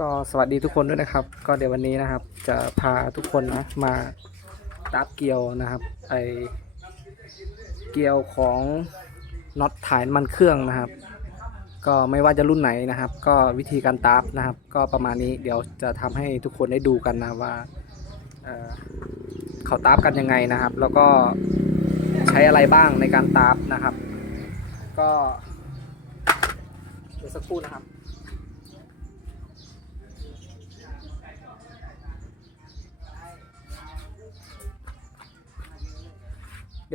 ก็สวัสดีทุกคนด้วยนะครับ ก็เดี๋ยววันนี้นะครับ จะพาทุกคนนะมาตับเกลียวนะครับ ไอเกลียวของน็อตถ่ายน้ำมันเครื่องนะครับ ก็ไม่ว่าจะรุ่นไหนนะครับ ก็วิธีการตับนะครับ ก็ประมาณนี้เดี๋ยวจะทำให้ทุกคนได้ดูกันนะว่าเเขาตับกันยังไงนะครับ แล้วก็ใช้อะไรบ้างในการตับนะครับ ก็เดี๋ยวสักครู่นะครับ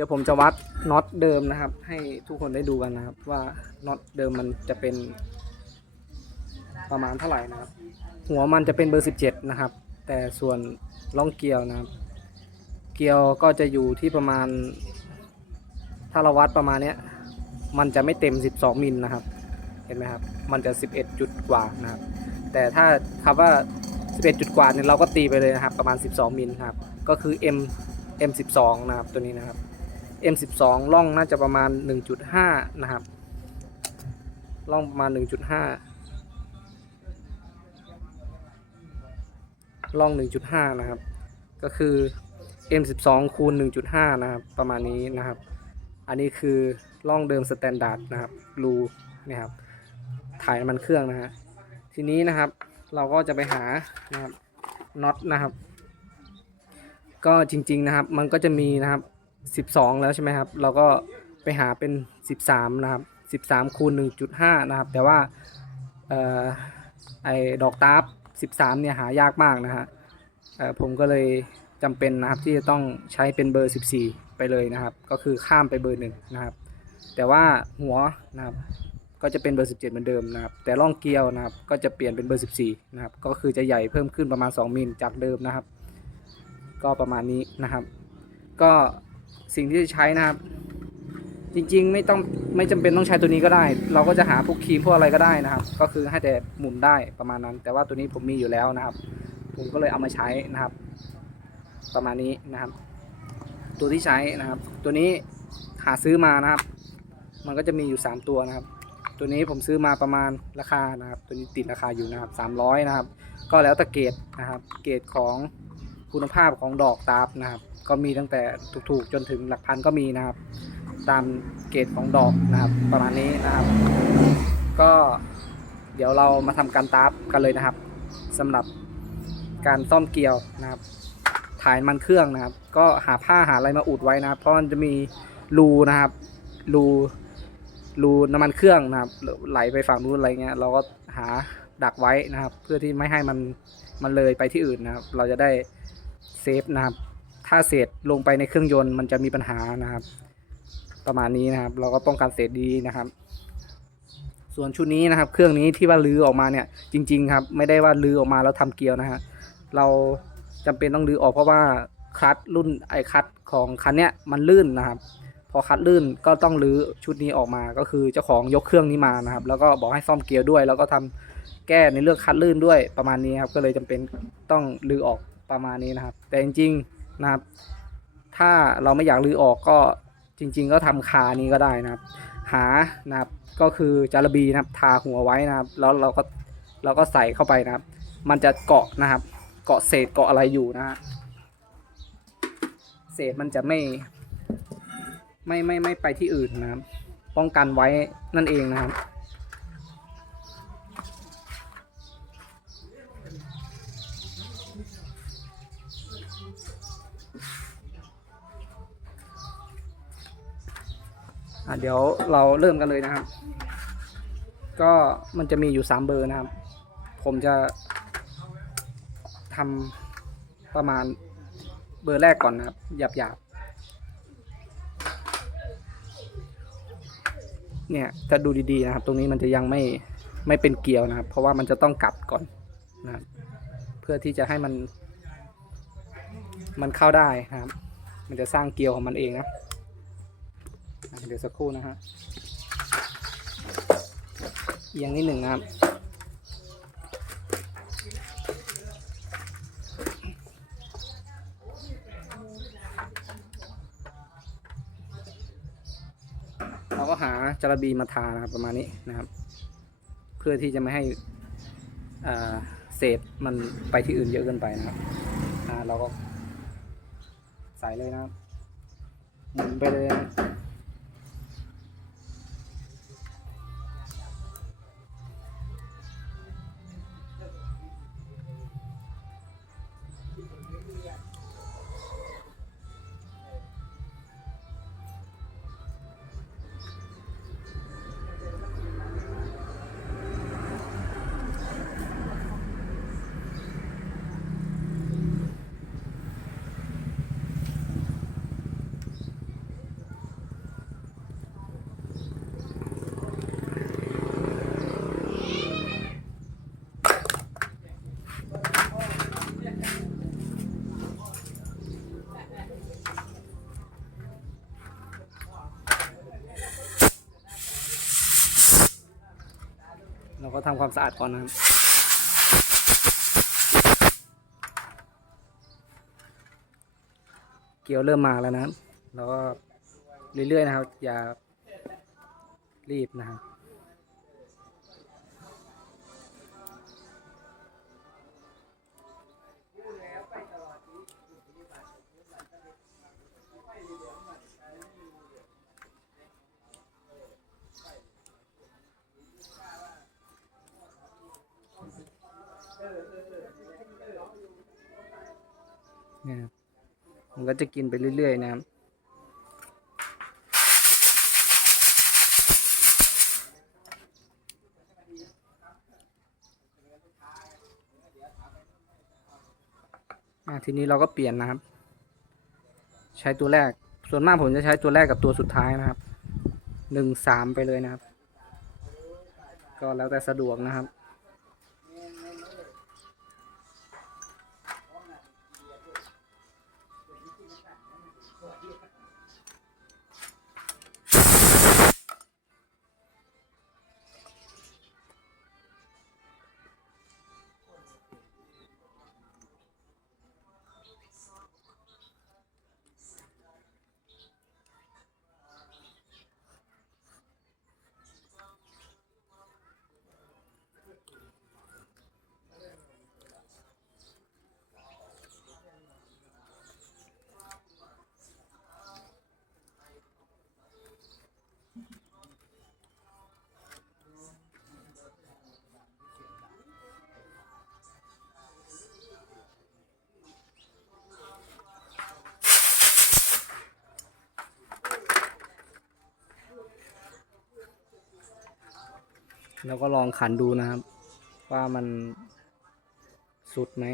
ดี๋ยวผมจะวัดน็อตเดิมนะครับ ให้ทุกคนได้ดูกันนะครับ ว่าน็อตเดิมมันจะเป็น ประมาณเท่าไหร่นะครับ หัวมันจะเป็นเบอร์ 17 นะครับ แต่ส่วนล่องเกลียวนะครับ เกลียวก็จะอยู่ที่ประมาณ ถ้าเราวัดประมาณเนี้ยมันจะไม่เต็ม 12 มิลนะครับ เห็นไหมครับ มันจะ 11 จุดกว่านะครับ แต่ถ้าคำว่า 11 จุดกว่าเนี่ยเราก็ตีไปเลยนะครับ ประมาณ 12 มิลครับ ก็คือ M M12 นะครับตัวนี้นะครับ M12 ล่องน่าจะประมาณ 1.5 นะครับ ล่องประมาณ 1.5 ล่อง 1.5 นะครับ ก็คือ M12 คูณ 1.5 นะครับ ประมาณนี้นะครับ อันนี้คือล่องเดิมสแตนดาร์ดนะครับรูนี่ยครับ ถ่ายมันเครื่องนะฮะ ทีนี้นะครับเราก็จะไปหานะครับน็อตนะครับ ก็จริงๆนะครับ มันก็จะมีนะครับ 12 แล้วใช่ไหมครับ เราก็ไปหาเป็น 13 นะครับ 13คูณ1.5 นะครับ แต่ว่าออไอ้ดอกตาร์ฟ13 เนี่ยหายากมากนะฮะผมก็เลยจำเป็นนะครับที่จะต้องใช้เป็นเบอร์ 14 ไปเลยนะครับ ก็คือข้ามไปเบอร์หนึ่งนะครับ แต่ว่าหัวนะครับก็จะเป็นเบอร์ 17 เหมือนเดิมนะครับ แต่ร่องเกลียวนะครับ ก็จะเปลี่ยนเป็นเบอร์ 14 นะครับ ก็คือจะใหญ่เพิ่มขึ้นประมาณ 2 มิลจากเดิมนะครับ ก็ประมาณนี้นะครับ ก็ สิ่งที่จะใช้นะครับ จริงๆไม่ต้องไม่จำเป็นต้องใช้ตัวนี้ก็ได้ เราก็จะหาพวกครีมพวกอะไรก็ได้นะครับ ก็คือให้แต่หมุนได้ประมาณนั้น แต่ว่าตัวนี้ผมมีอยู่แล้วนะครับ ผมก็เลยเอามาใช้นะครับ ประมาณนี้นะครับ ตัวที่ใช้นะครับ ตัวนี้หาซื้อมานะครับ มันก็จะมีอยู่ 3 ตัวนะครับ ตัวนี้ผมซื้อมาประมาณราคานะครับ ตัวนี้ติดราคาอยู่นะครับ 300 นะครับ ก็แล้วแต่เกรดนะครับ เกรดของคุณภาพของดอกตาบนะครับ ก็มีตั้งแต่ถูกๆจนถึงหลักพันก็มีนะครับ ตามเกรดของดอกนะครับ ประมาณนี้นะครับ ก็เดี๋ยวเรามาทำการตาบกันเลยนะครับสำหรับการซ่อมเกลียวนะครับ ถ่ายมันเครื่องนะครับ ก็หาผ้าหาอะไรมาอุดไว้นะครับ เพราะมันจะมีรูนะครับรูรูน้ำมันเครื่องนะครับ ไหลไปฝั่งนู้นอะไรเงี้ยเราก็หาดักไว้นะครับ เพื่อที่ไม่ให้มันมันเลยไปที่อื่นนะครับ เราจะได้เซฟนะครับ ถ้าเศษลงไปในเครื่องยนต์มันจะมีปัญหานะครับ ประมาณนี้นะครับ เราก็ป้องกันเศษดีนะครับ ส่วนชุดนี้นะครับ เครื่องนี้ที่ว่าลื้อออกมาเนี่ย จริง ๆ ครับ ไม่ได้ว่าลื้อออกมาแล้วทำเกลียวนะฮะเราจำเป็นต้องลื้อออกเพราะว่าคลัตช์รุ่นไอคลัตช์ของคันเนี้ยมันลื่นนะครับ พอคัดลื่นก็ต้องรื้อชุดนี้ออกมาก็คือเจ้าของยกเครื่องนี้มานะครับ แล้วก็บอกให้ซ่อมเกียร์ด้วย แล้วก็ทำแก้ในเรื่องคัดลื่นด้วยประมาณนี้ครับก็เลยจำเป็นต้องรื้อออกประมาณนี้นะครับ แต่จริงๆ นะครับ ถ้าเราไม่อยากรื้อออกก็จริง ๆ ก็ทำคานี้ก็ได้นะครับ หานะครับก็คือจารบีนะครับ ทาหัวไว้นะครับ แล้วเราก็เราก็ใส่เข้าไปนะครับ มันจะเกาะนะครับ เกาะเศษเกาะอะไรอยู่นะฮะเศษมันจะไม่ ไม่ไม่ไม่ไปที่อื่นนะครับ ป้องกันไว้นั่นเองนะครับ เดี๋ยวเราเริ่มกันเลยนะครับ ก็มันจะมีอยู่ 3 เบอร์นะครับ ผมจะทำประมาณเบอร์แรกก่อนนะครับ หยาบหยาบๆเนี่ยจะดูดีๆนะครับ ตรงนี้มันจะยังไม่ไม่เป็นเกลียวนะครับ เพราะว่ามันจะต้องกัดก่อนนะครับเพื่อที่จะให้มัน มันเข้าได้นะครับ มันจะสร้างเกลียวของมันเองนะอะ เดี๋ยวสักครู่นะฮะเอียงนิดหนึ่งนะครับเราก็หาจระบีมาทานะครับประมาณนี้นะครับ เพื่อที่จะไม่ให้เศษมันไปที่อื่นเยอะเกินไปนะครับเราก็ใส่เลยนะครับหมุนไปเลย ก็ทำความสะอาดก่อนนะครับเกี๊ยวเริ่มมาแล้วนะครับแล้วก็เรื่อยๆนะครับ อย่ารีบนะครับ ก็จะกินไปเรื่อย ๆ นะครับทีนี้เราก็เปลี่ยนนะครับ ใช้ตัวแรก ส่วนมากผมจะใช้ตัวแรกกับตัวสุดท้ายนะครับหนึ่งสามไปเลยนะครับ ก็แล้วแต่สะดวกนะครับ แล้วก็ลองขันดูนะครับ ว่ามันสุดไหม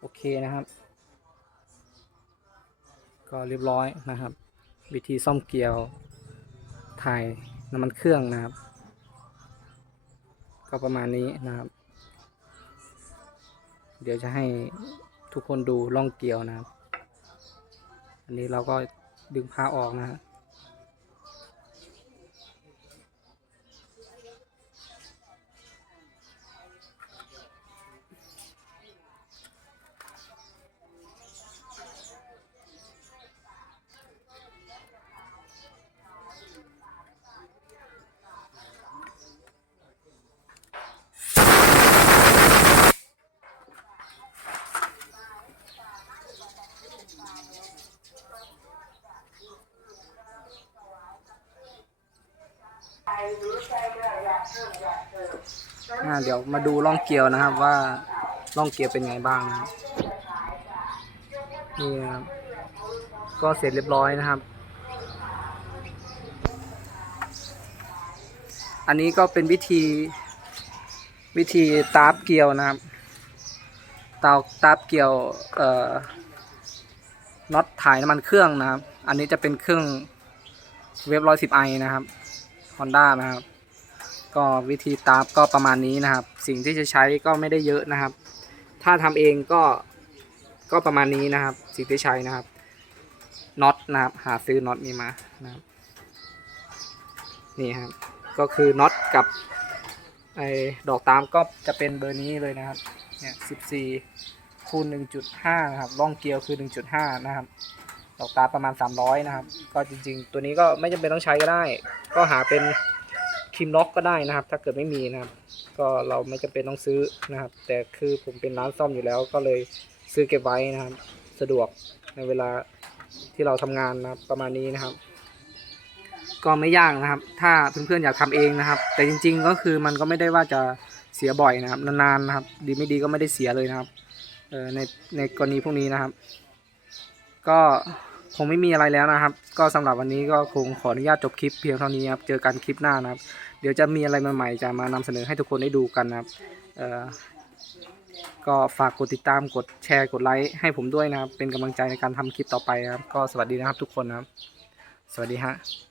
โอเคนะครับ ก็เรียบร้อยนะครับ วิธีซ่อมเกลียวถ่ายน้ำมันเครื่องนะครับ ก็ประมาณนี้นะครับ เดี๋ยวจะให้ทุกคนดูล่องเกลียวนะครับ อันนี้เราก็ ดึงพาออกนะฮะ เดี๋ยวมาดูร่องเกลียวนะครับว่าร่องเกลียวเป็นไงบ้างนะครับนี่นะครับก็เสร็จเรียบร้อยนะครับ อันนี้ก็เป็นวิธีวิธีตาบเกลียวนะครับเตาตาบเกลียวเอ่อน็อตถ่ายน้ำมันเครื่องนะครับ อันนี้จะเป็นเครื่องเวฟร้อยสิบไอนะครับ Honda นะครับ ก็วิธีตาบก็ประมาณนี้นะครับ สิ่งที่จะใช้ก็ไม่ได้เยอะนะครับ ถ้าทำเองก็ก็ประมาณนี้นะครับ สิ่งที่ใช้นะครับน็อตนะครับ หาซื้อน็อตนี้มานะครับนี่ครับก็คือน็อตกับไอ้ดอกตามก็จะเป็นเบอร์นี้เลยนะครับเนี่ย14คูณ1.5นะครับร่องเกลียวคือ1.5นะครับดอกตาประมาณ300นะครับ ก็จริงๆ ตัวนี้ก็ไม่จำเป็นต้องใช้ก็ได้ ก็หาเป็น ครีมล็อกก็ได้นะครับ ถ้าเกิดไม่มีนะครับ ก็เราไม่จำเป็นต้องซื้อนะครับ แต่คือผมเป็นร้านซ่อมอยู่แล้วก็เลยซื้อเก็บไว้นะครับ สะดวกในเวลาที่เราทำงานนะครับประมาณนี้นะครับ ก็ไม่ยากนะครับ ถ้าเพื่อนๆอยากทำเองนะครับ แต่จริง ๆ ก็คือมันก็ไม่ได้ว่าจะเสียบ่อยนะครับ นานๆนะครับ ดีไม่ดีก็ไม่ได้เสียเลยนะครับเออในในกรณีพวกนี้นะครับ ก็ คงไม่มีอะไรแล้วนะครับ ก็สำหรับวันนี้ก็คงขออนุญาตจบคลิปเพียงเท่านี้ครับ เจอกันคลิปหน้านะครับ เดี๋ยวจะมีอะไรใหม่ๆจะมานำเสนอให้ทุกคนได้ดูกันนะครับเอ่อก็ฝากกดติดตามกดแชร์กดไลค์ให้ผมด้วยนะครับ เป็นกำลังใจในการทำคลิปต่อไปนะครับ ก็สวัสดีนะครับทุกคนนะครับ สวัสดีฮะ